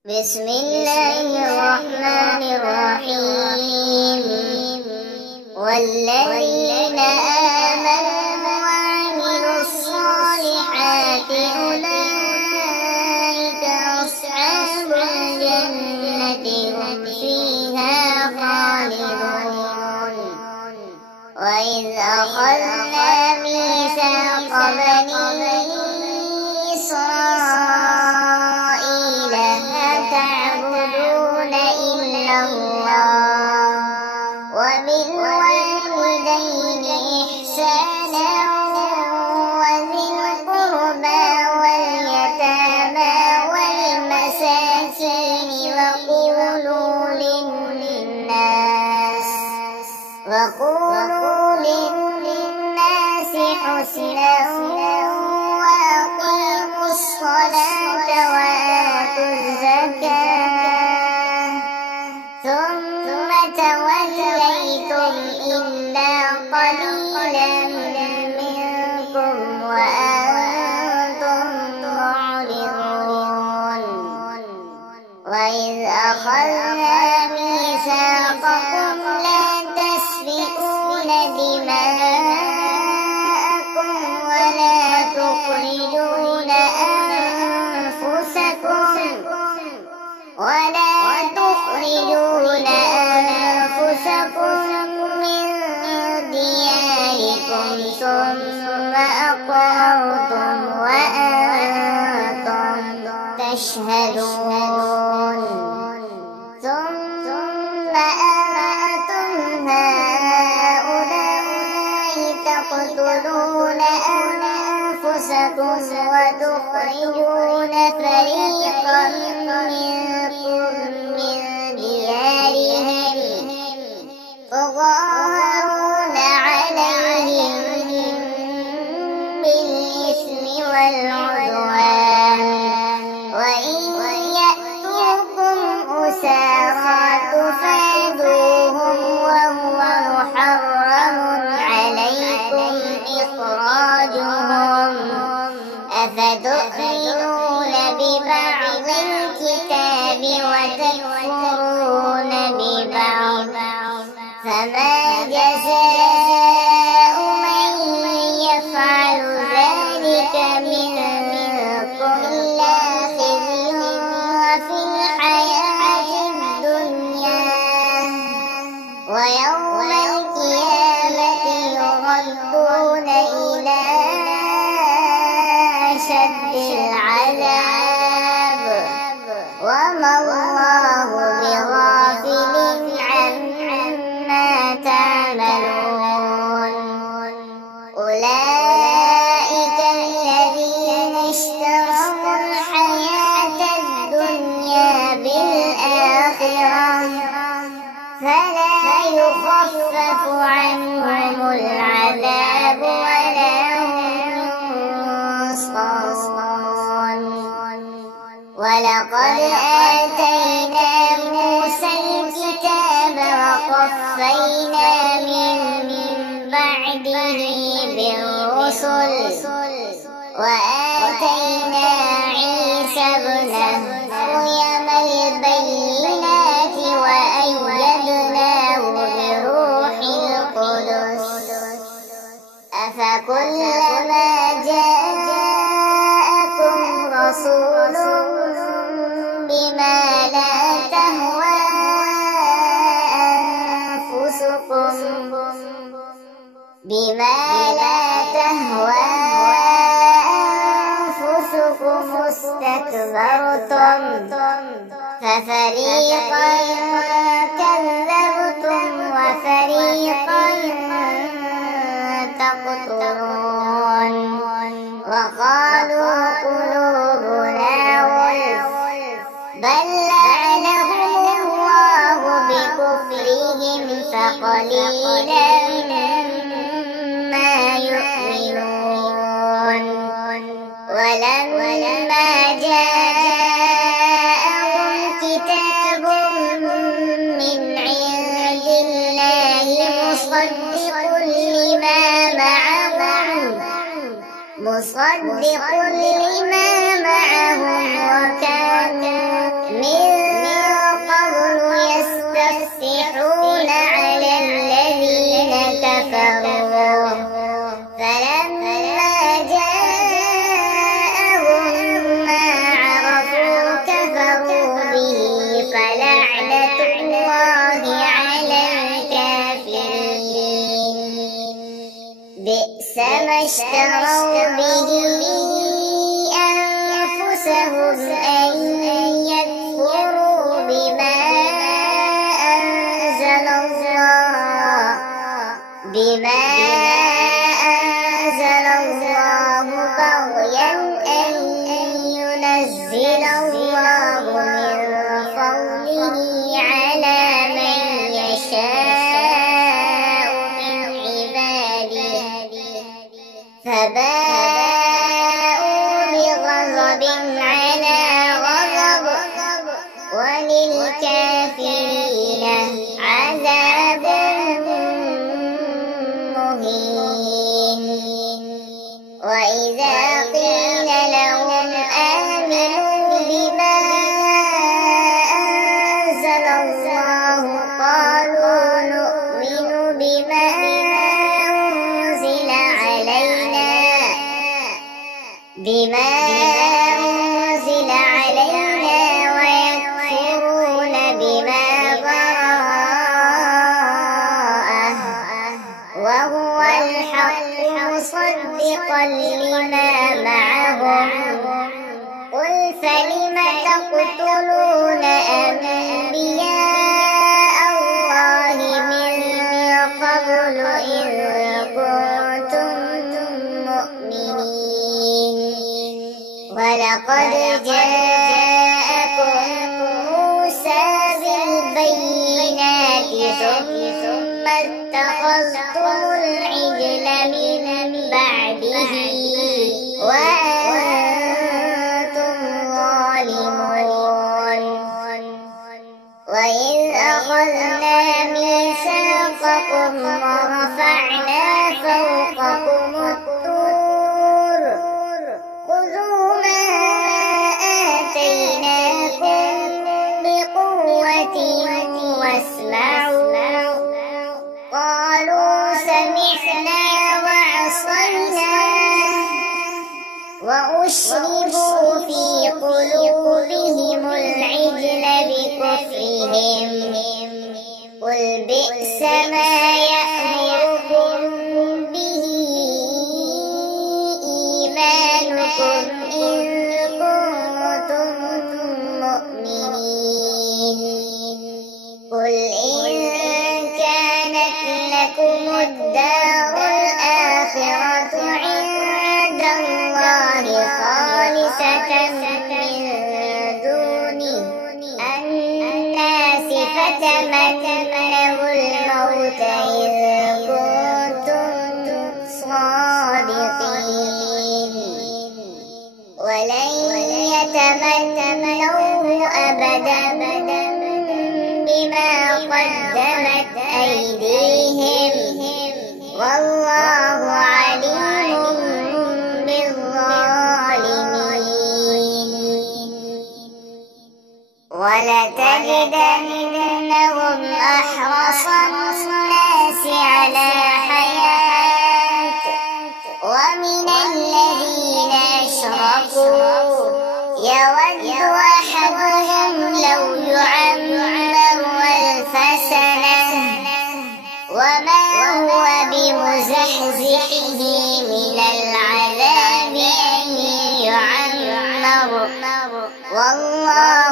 بسم الله الرحمن الرحيم. والذين آمنوا وعملوا الصالحات أولئك أصحاب الجنة هم فيها خالدون. وإذ أخذنا ميثاق بني إسرائيل لا تعبدون إلا الله وبالوالدين إحسانا وذي القربى واليتامى والمساكين وقولوا للناس حسنا وأقيموا الصلاة وآتوا الزكاة ثم توليتم إلا قليلا منكم وأنتم معرضون. وإذ أخذنا ميثاقكم لا تسفكون دماءكم ولا تخرجون أنفسكم من دياركم ثم أقررتم وأنتم تشهدون. ثم أنتم هؤلاء تقتلون أنفسكم وتخرجون فريقا منكم من ديارهم تظاهرون عليهم بالإثم والعدوان وإن يأتوكم أسارى تفادوهم وهو محرم عليكم إخراجهم أفتؤمنون ببعض الكتاب وتكفرون ببعض فما جزاء من يفعل ذلك منكم إلا خزي في الحياة الدنيا ويوم القيامة يردون إلى أشد العذاب وما الله بغافل عما تعملون. أولئك الذين اشتروا الحياة الدنيا بالآخرة فلا يخفف عنهم العذاب ولا هم ينصرون. ولقد آتينا موسى الكتاب وقفينا من بعده بالرسل وآتينا عيسى ابن مريم البينات وأيدناه بروح القدس أفكلما جاءكم رسول بما لا تهوى أنفسكم استكبرتم ففريقا كذبتم وفريقا تقتلون. وقالوا قلوبنا غلف بل لعنهم الله بكفرهم فقليلا ما يؤمنون. ولما جاءهم كتاب من عند الله مصدق لما معهم وكان من الله من فضله على من يشاء من عباده فباءوا بغضب على غضب وللكافرين عذاب مهين. وإذا قيل لهم آمنوا بما أنزل الله قالوا نؤمن بما أنزل علينا ويكفرون بما وراءه وهو الحق مصدقا لما معهم. قل فلم تقتلون أنبياء الله من قبل إن كنتم مؤمنين ولقد جاءكم موسى بالبينات ثم اتخذتم العجل من بعده وأنتم ظالمون. وإذ أخذنا ميثاقكم ورفعنا فوقكم الطور خذوا ما آتيناكم بقوة واسمعوا قالوا سمعنا وعصينا وأشربوا في قلوبهم العجل بكفرهم. قل بئس ما يأمركم به إيمانكم إن كنتم مؤمنين. قل إن كانت لكم الدار الآخرة عند الله خالصة من دون الناس فتمنوا الموت إن كنتم صادقين ولن يتمنوه أبدا بما قدمت أيديهم والله عليم بالظالمين. ولتجدنهم أحرص الناس على حياة ومن الذين أشركوا يود أحدهم لو يعمر 1000 سنة وما هو بمزحزحه من العذاب أن يعمر والله